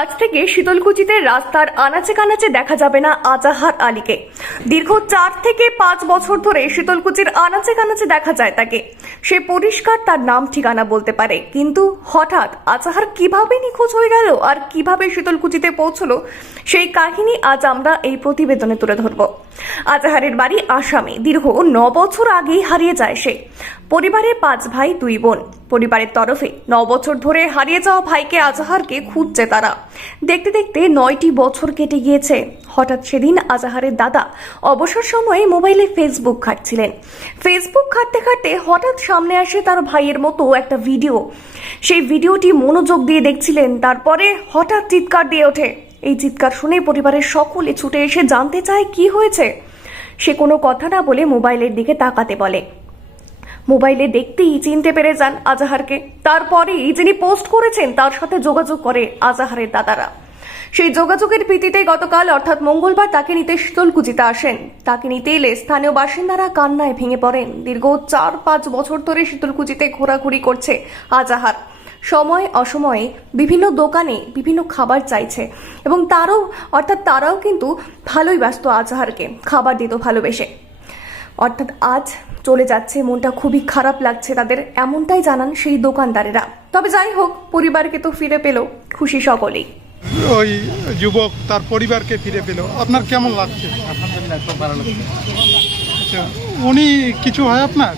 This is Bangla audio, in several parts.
আজ থেকে শীতলকুচিতে রাস্তার আনাচে কানাচে দেখা যাবে না আজাহার আলীকে। দীর্ঘ চার থেকে পাঁচ বছর ধরে শীতলকুচির আনাচে কানাচে দেখা যায় তাকে। সে পরিষ্কার তার নাম ঠিকানা বলতে পারে। কিন্তু হঠাৎ আজাহার কীভাবে নিখোঁজ হয়ে গেল আর কীভাবে শীতলকুচিতে পৌঁছলো, সেই কাহিনী আজ আমরা এই প্রতিবেদনে তুলে ধরব। আজাহারের বাড়ি আসামে দীর্ঘ ন বছর আগেই হারিয়ে যায় সে। পরিবারে পাঁচ ভাই, দুই বোন। পরিবারের তরফে ন বছর ধরে হারিয়ে যাওয়া ভাইকে আজাহারকে খুঁজছে তারা। দেখতে দেখতে নয়টি বছর কেটে গিয়েছে। হঠাৎ সেদিন আজাহারের দাদা অবসর সময়ে মোবাইলে ফেসবুক ঘাটছিলেন। ফেসবুক ঘাটতে ঘাটতে হঠাৎ সামনে আসে তার ভাইয়ের মতো একটা ভিডিও। সেই ভিডিওটি মনোযোগ দিয়ে দেখছিলেন, তারপরে হঠাৎ চিৎকার দিয়ে ওঠে। এই চিৎকার শুনে পরিবারের সকলে ছুটে এসে জানতে চায় কি হয়েছে। সে কোনো কথা না বলে মোবাইলের দিকে তাকাতে বলে। মোবাইলে দেখতেই চিনতে পেরে যান আজাহারকে। তারপরেই যিনি পোস্ট করেছেন, তার সাথে যোগাযোগ করে আজাহারের দাদারা। সেই যোগাযোগের ভিত্তিতে গতকাল, অর্থাৎ মঙ্গলবার, তাকে নিতে শীতলকুচিতে আসেন। তাকে নিতে এলে স্থানীয় বাসিন্দারা কান্নায় ভেঙে পড়েন। দীর্ঘ চার পাঁচ বছর ধরে শীতলকুচিতে ঘোরাঘুরি করছে আজাহার। সময় অসময়ে বিভিন্ন দোকানে বিভিন্ন খাবার চাইছে এবং তারও, অর্থাৎ তারাও কিন্তু ভালোই ব্যস্ত আজাহারকে। খাবার দিত ভালোবেসে। অর্থাৎ আজ চলে যাচ্ছে মনটা খুবই খারাপ লাগছে তাদের এমনটাই জানান সেই দোকানদারেরা। তবে যাই হোক পরিবারকে তো ফিরে পেল খুশি সকলেই। ওই যুবক তার পরিবারকে ফিরে পেল। আপনার কেমন লাগছে? আলহামদুলিল্লাহ খুব ভালো লাগছে। আচ্ছা উনি কিছু হয় আপনার?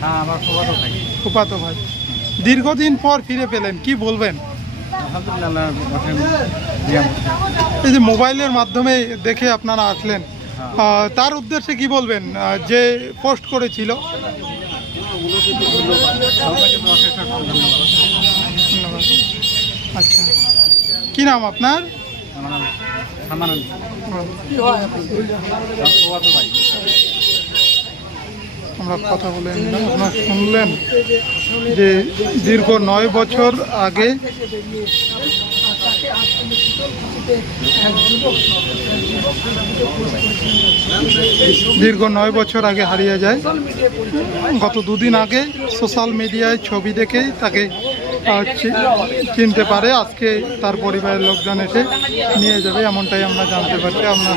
হ্যাঁ আমার খবরও ভাই। ফুপাতো ভাই। দীর্ঘদিন পর ফিরে পেলেন কি বলবেন। এই যে মোবাইলের মাধ্যমে দেখে আপনারা আসলেন তার উদ্দেশ্যে কি বলবেন? যে পোস্ট করেছিল। আচ্ছা। কি নাম আপনার? আমার কথা বলে আপনারা শুনলেন যে দীর্ঘ নয় বছর আগে দীর্ঘ নয় বছর আগে হারিয়ে যায়। গত দুদিন আগে সোশ্যাল মিডিয়ায় ছবি দেখে তাকে চিনতে পারে, আজকে তার পরিবারের লোকজন এসে নিয়ে যাবে, এমনটাই আমরা জানতে পারছি, আমরা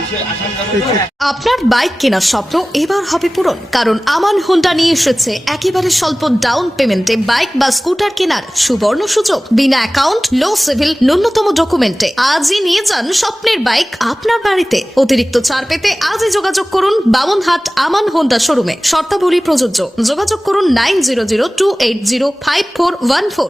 আপনার বাইক কেনার স্বপ্ন এবার হবে পূরণ, কারণ আমান হোন্ডা নিয়ে এসেছে একেবারে স্বল্প ডাউন পেমেন্টে বাইক বা স্কুটার কেনার সুবর্ণ সুযোগ। বিনা অ্যাকাউন্ট, লো সিভিল, ন্যূনতম ডকুমেন্টে। আজই নিয়ে যান স্বপ্নের বাইক আপনার বাড়িতে। অতিরিক্ত ছাড় পেতে আজই যোগাযোগ করুন বামনহাট আমান হোন্ডা শোরুমে। শর্তাবলী প্রযোজ্য। যোগাযোগ করুন nine zero zero two eight zero five four one four.